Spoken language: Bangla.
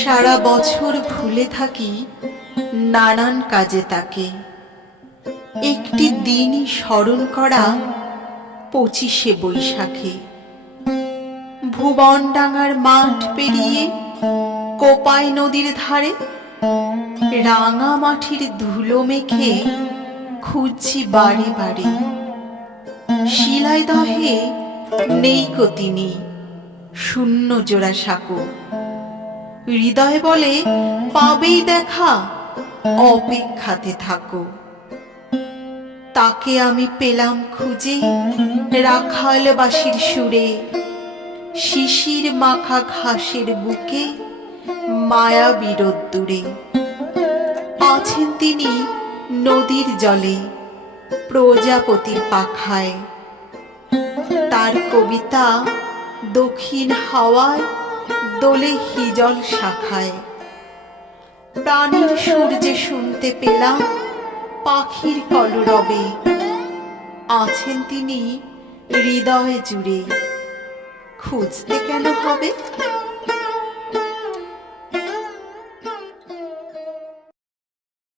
সারা বছর ভুলে থাকি নানান কাজে তাকে, একটি দিনই স্মরণ করা 25শে বৈশাখে। ভুবনডাঙ্গার মাঠ পেরিয়ে কোপাই নদীর ধারে রাঙা মাটির ধুলো মেখে খুঁজছি বারে বারে। শিলাইদহে নেই কো তিনি, শূন্য জোড়া সাঁকো। হৃদয় বলে পাবেই দেখা, অপেক্ষাতে থাকো। তাকে আমি পেলাম খুঁজে রাখাল বাঁশির সুরে, শিশির মাখা ঘাসের বুকে মায়াবী রোদ্দুরে। আছেন তিনি নদীর জলে, প্রজাপতির পাখায়। তার কবিতা দক্ষিণ হাওয়ায় দোলে হিজল শাখায়। প্রাণীর সুর যে শুনতে পেলাম পাখির কলরবে, আছেন তিনি হৃদয় জুড়ে, খুঁজতে কেন হবে?